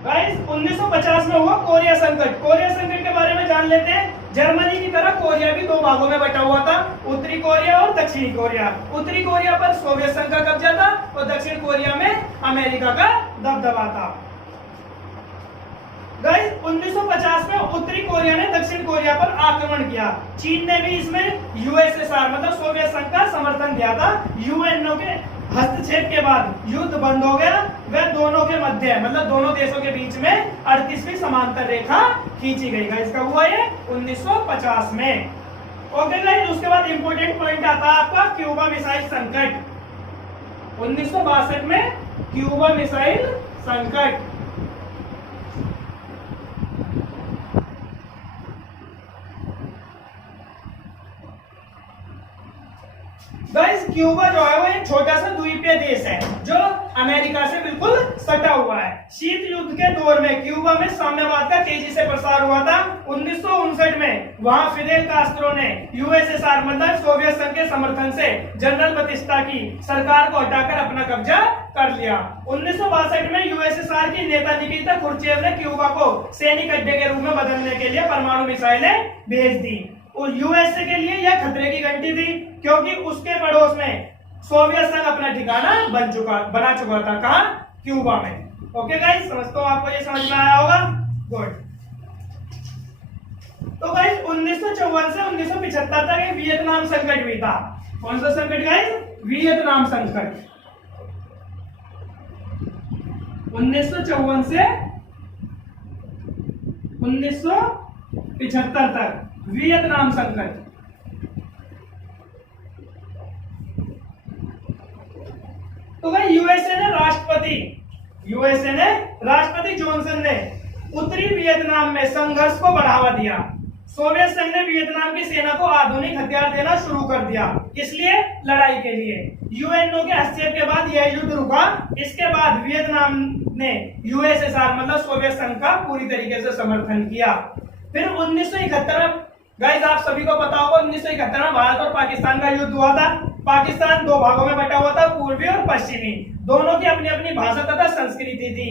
Guys 1950 में हुआ Korea संकट। कोरिया संकट के बारे में जान लेते हैं। जर्मनी की तरह कोरिया भी दो भागों में बटा हुआ था, उत्तरी कोरिया और दक्षिणी कोरिया। उत्तरी कोरिया पर सोवियत संघ का कब्जा था और दक्षिण कोरिया में अमेरिका का दबदबा था। गाइस 1950 में उत्तरी कोरिया ने दक्षिण कोरिया पर आक्रमण किया। चीन ने भी इसमें यूएसएसआर मतलब सोवियत संघ का समर्थन दिया था। यूएनओ के हस्तक्षेप के बाद युद्ध बंद हो गया। वह दोनों के मध्य मतलब दोनों देशों के बीच में 38वीं समांतर रेखा खींची गई। गाइस कब हुआ ये? 1950 में। ओके गाइस, उसके बाद इंपोर्टेंट पॉइंट आता है आपका क्यूबा मिसाइल संकट। 1962 में क्यूबा मिसाइल संकट। गाइस क्यूबा जो है वो एक छोटा सा द्वीपीय देश है जो अमेरिका से बिल्कुल सटा हुआ है। शीत युद्ध के दौर में क्यूबा में साम्यवाद का तेजी से प्रसार हुआ था। 1959 में वहां फिदेल कास्त्रो ने यूएसएसआर मतलब सोवियत संघ के समर्थन से जनरल बतिस्ता की सरकार को हटाकर अपना कब्जा कर लिया। 1962 में यूएसएसआर की नेता निकिता क्रुश्चेव ने क्यूबा को सैनिक अड्डे के रूप में बदलने के लिए परमाणु मिसाइलें भेज दी। और यूएसए के लिए यह खतरे की घंटी थी क्योंकि उसके पड़ोस में सोवियत संघ अपना ठिकाना बना चुका था। कहां? क्यूबा में। ओके गाइस, समझता हूं आपको ये समझ में आया होगा। गुड। तो गाइस 1954 से 1975 तक एक वियतनाम संकट भी था। कौन सा संकट गाइस? वियतनाम संकट। 1954 से 1975 तक वियतनाम संकट। तो भाई यूएसए ने राष्ट्रपति जॉनसन ने उत्तरी वियतनाम में संघर्ष को बढ़ावा दिया। सोवियत संघ ने वियतनाम की सेना को आधुनिक हथियार देना शुरू कर दिया। इसलिए लड़ाई के लिए यूएनओ के हस्तक्षेप के बाद यह युद्ध रुका। इसके बाद वियतनाम ने यूएसएसआर मतलब सोवियत संघ का पूरी तरीके से समर्थन किया। फिर 1971 गाइस आप सभी को पता होगा 1971 में भारत और पाकिस्तान का युद्ध हुआ था। पाकिस्तान दो भागों में बटा हुआ था, पूर्वी और पश्चिमी। दोनों की अपनी अपनी भाषा तथा संस्कृति थी।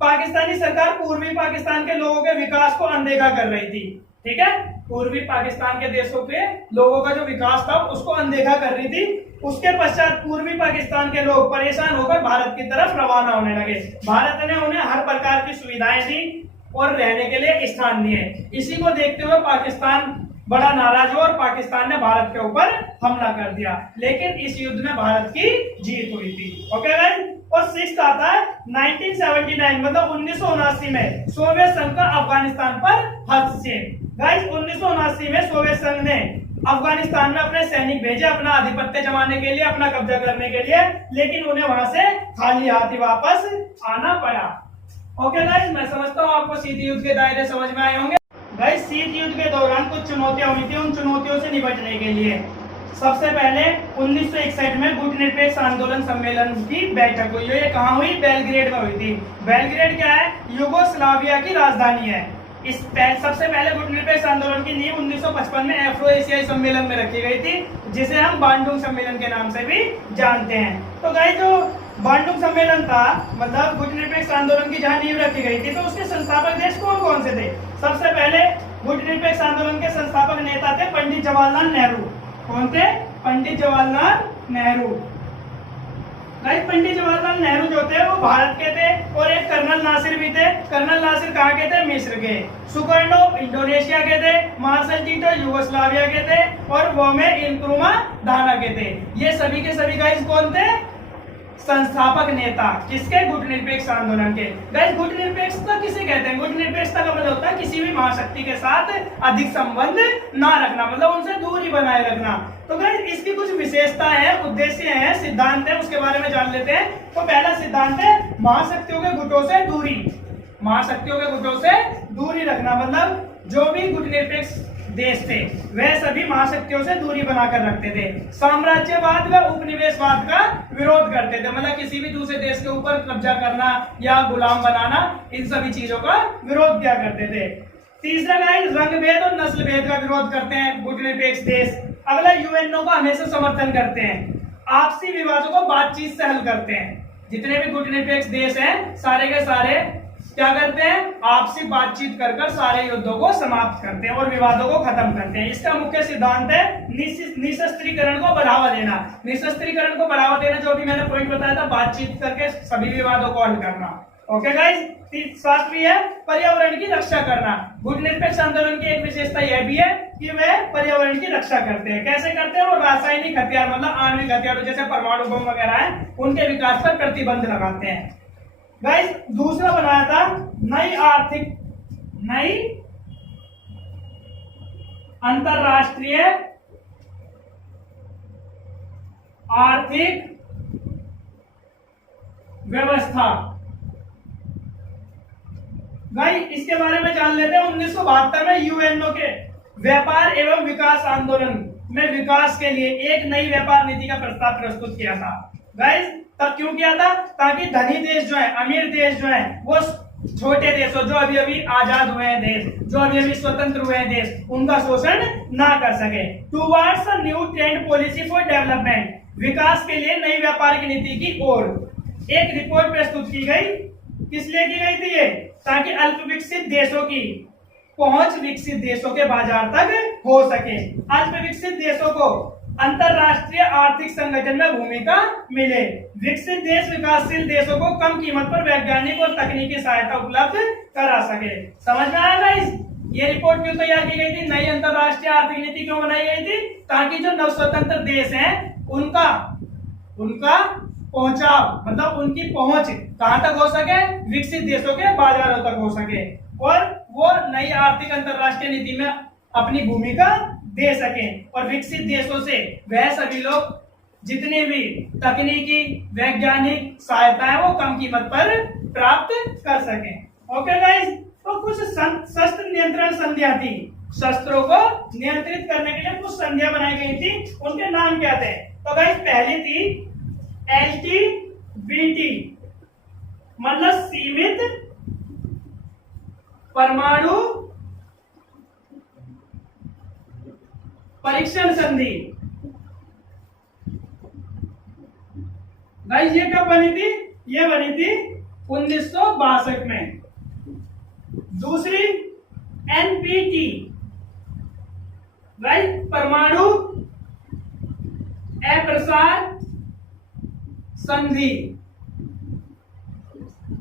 पाकिस्तानी सरकार पूर्वी पाकिस्तान के लोगों के विकास को अनदेखा कर रही थी। ठीक है, पूर्वी पाकिस्तान के देशों के लोगों का जो विकास था उसको अनदेखा कर रही थी। उसके पश्चात पूर्वी पाकिस्तान के लोग परेशान होकर भारत की तरफ रवाना होने लगे। भारत ने उन्हें हर प्रकार की सुविधाएं दी और रहने के लिए स्थान दिए। इसी को देखते हुए पाकिस्तान बड़ा नाराज हुआ और पाकिस्तान ने भारत के ऊपर हमला कर दिया। लेकिन इस युद्ध में भारत की जीत हुई थी। ओके गाइस, और सिक्स्थ आता है 1979 मतलब 1979 में सोवियत संघ का अफगानिस्तान पर हस्तक्षेप। गाइस 1979 में सोवियत संघ ने अफगानिस्तान में अपने सैनिक भेजे अपना आधिपत्य जमाने के लिए, अपना कब्जा करने के लिए, लेकिन उन्हें वहां से खाली हाथ ही वापस आना पड़ा। ओके गाइस, मैं समझता हूँ आपको शीत युद्ध के दायरे समझ में आए होंगे। गाइस शीत युद्ध के दौरान कुछ चुनौतियां हुई थी। उन चुनौतियों से निपटने के लिए सबसे पहले 1961 में गुटनिरपेक्ष आंदोलन सम्मेलन की बैठक हुई। ये कहाँ हुई? बेलग्रेड में हुई थी। बेलग्रेड क्या है? यूगोस्लाविया की राजधानी है। सबसे पहले गुटनिरपेक्ष आंदोलन की नींव 1955 में अफ्रो एशियाई सम्मेलन में रखी गई थी, जिसे हम बांडुंग सम्मेलन के नाम से भी जानते हैं। तो गाइस जो बांडुंग सम्मेलन था मतलब गुटनिरपेक्ष आंदोलन की जहां नींव रखी गई थी, तो उसके संस्थापक देश कौन कौन से थे? सबसे पहले गुटनिरपेक्ष आंदोलन के संस्थापक नेता थे पंडित जवाहरलाल नेहरू। कौन थे? पंडित जवाहरलाल नेहरू। गाइस पंडित जवाहरलाल नेहरू जो थे वो भारत के थे और एक कर्नल नासिर भी थे। कर्नल नासिर कहाँ के थे? मिस्र के। सुकर्नो इंडोनेशिया के थे। मार्शल टीटो यूगोस्लाविया के थे और वोमे इंक्रुमा दाना के थे। ये सभी के सभी गाइस कौन थे? संस्थापक नेता। किसके? गुटनिरपेक्ष आंदोलन के। गाइस गुटनिरपेक्षता किसे कहते हैं? गुटनिरपेक्षता का मतलब होता है किसी भी महाशक्ति के साथ अधिक संबंध ना रखना, मतलब उनसे दूरी बनाए रखना। तो गाइस इसकी कुछ विशेषताएं हैं, उद्देश्य हैं, सिद्धांत है, उसके बारे में जान लेते हैं। तो पहला सिद्धांत है महाशक्तियों के गुटों से दूरी। महाशक्तियों के गुटों से दूरी रखना मतलब जो भी गुटनिरपेक्ष देश थे वह सभी महाशक्तियों से दूरी बनाकर रखते थे। साम्राज्यवाद व उपनिवेशवाद का विरोध करते थे, मतलब किसी भी दूसरे देश के ऊपर कब्जा करना या गुलाम बनाना, इन सभी चीजों का विरोध किया करते थे। तीसरा गाइस रंग भेद और नस्ल भेद का विरोध करते हैं गुटनिरपेक्ष देश। अगला यूएनओ का हमेशा समर्थन करते हैं। आपसी विवादों को बातचीत से हल करते हैं। जितने भी गुटनिरपेक्ष देश हैं सारे के सारे क्या करते हैं, आपसी बातचीत कर कर सारे युद्धों को समाप्त करते हैं और विवादों को खत्म करते हैं। इसका मुख्य सिद्धांत है निशस्त्रीकरण को बढ़ावा देना। निशस्त्रीकरण को बढ़ावा देना, जो भी मैंने पॉइंट बताया था, बातचीत करके सभी विवादों को हल करना। ओके गाइस, सातवीं है पर्यावरण की रक्षा करना। गुटनिरपेक्ष आंदोलन की एक विशेषता यह भी है कि वे पर्यावरण की रक्षा करते हैं। कैसे करते हैं, वो रासायनिक हथियार मतलब आणविक हथियार जैसे परमाणु बम वगैरह है, उनके विकास पर प्रतिबंध लगाते हैं। गाइस, दूसरा बनाया था नई अंतरराष्ट्रीय आर्थिक व्यवस्था। गाइस, इसके बारे में जान लेते हैं। 1972 में यूएनओ के व्यापार एवं विकास आंदोलन में विकास के लिए एक नई व्यापार नीति का प्रस्ताव प्रस्तुत किया था। गाइस, तब क्यों किया था, ताकि धनी देश जो है, अमीर देश जो है, वो छोटे देशों, जो अभी अभी आजाद हुए हैं देश, जो अभी अभी स्वतंत्र हुए हैं देश, उनका शोषण ना कर सके। Towards a new trend policy for development, विकास के लिए नई व्यापार की नीति की ओर एक रिपोर्ट प्रस्तुत की गई। किस लिए की गई थी ये, ताकि अल्प विकसित देशों की पहुंच विकसित देशों के बाजार तक हो सके। अल्प विकसित देशों को अंतरराष्ट्रीय आर्थिक संगठन में भूमिका मिले। विकसित देश विकासशील देशों को कम कीमत पर वैज्ञानिक और तकनीकी सहायता उपलब्ध करा सके। समझ में आया गाइस? ये रिपोर्ट क्यों तैयार की गई थी, नई अंतरराष्ट्रीय आर्थिक नीति क्यों बनाई गई थी, ताकि जो नवस्वतंत्र देश हैं उनका पहुंचाव मतलब उनकी पहुंच कहां तक हो सके, विकसित देशों के बाजारों तक हो सके, और वो नई आर्थिक अंतरराष्ट्रीय नीति में अपनी भूमिका दे सकें, और विकसित देशों से वह सभी लोग जितनी भी तकनीकी वैज्ञानिक सहायता है वो कम कीमत पर प्राप्त कर सकें। ओके गाइस, तो कुछ शस्त्र नियंत्रण संधियां थी। शस्त्रों को नियंत्रित करने के लिए कुछ संधियां बनाई गई थी, उनके नाम क्या थे। तो गाइस, पहली थी LTBT मतलब सीमित परमाणु परीक्षण संधि। गाइस, ये कब बनी थी, ये बनी थी 1962 में। दूसरी NPT गाइस, परमाणु अप्रसार संधि,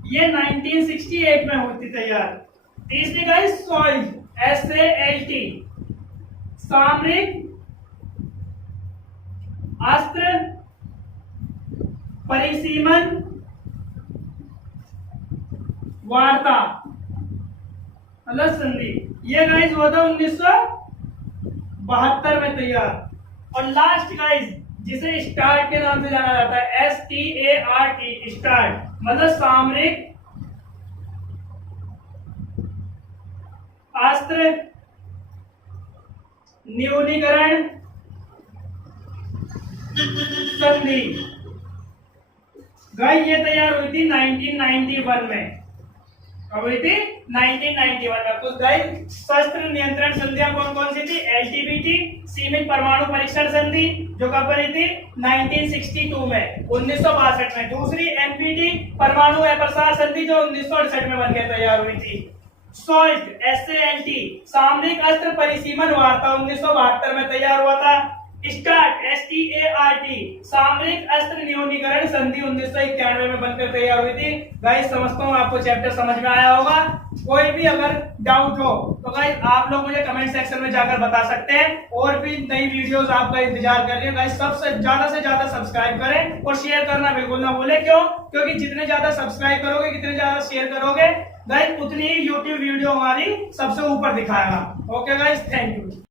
ये 1968 में होती तैयार। तीसरी गाइस SALT सामरिक अस्त्र परिसीमन वार्ता मतलब संधि, ये गाइस हुआ था 1972 में तैयार। और लास्ट गाइस, जिसे स्टार्ट के नाम से जाना जाता है, START स्टार्ट मतलब सामरिक अस्त्र न्यूनीकरण संधि। गाइस, ये तैयार हुई थी 1991 में। कब हुई थी, 1991 में। तो गाइस, शस्त्र नियंत्रण संधियां कौन कौन सी थी, LTBT सीमित परमाणु परीक्षण संधि जो कब बनी थी, 1962 में, 1962 में। दूसरी NPT परमाणु अप्रसार संधि जो 1968 में बनकर तैयार हुई थी। SALT सामरिक अस्त्र परिसीमन वार्ता 1972 में तैयार हुआ था। START सामरिक अस्त्र न्यूनीकरण संधि 1991 में बनकर तैयार हुई थी। गाइस, समझता हूँ आपको चैप्टर समझ में आया होगा। कोई भी अगर डाउट हो तो गाइस आप लोग मुझे कमेंट सेक्शन में जाकर बता सकते हैं। और भी नई वीडियोस आपका इंतजार कर रही है। गाइस, सबसे ज्यादा सब्सक्राइब करें और शेयर करना बिल्कुल ना भूलें। क्यों, क्योंकि जितने ज्यादा सब्सक्राइब करोगे, जितने ज्यादा शेयर करोगे गाइस, उतनी ही यूट्यूब वीडियो हमारी सबसे ऊपर दिखाएगा। Okay guys, thank you.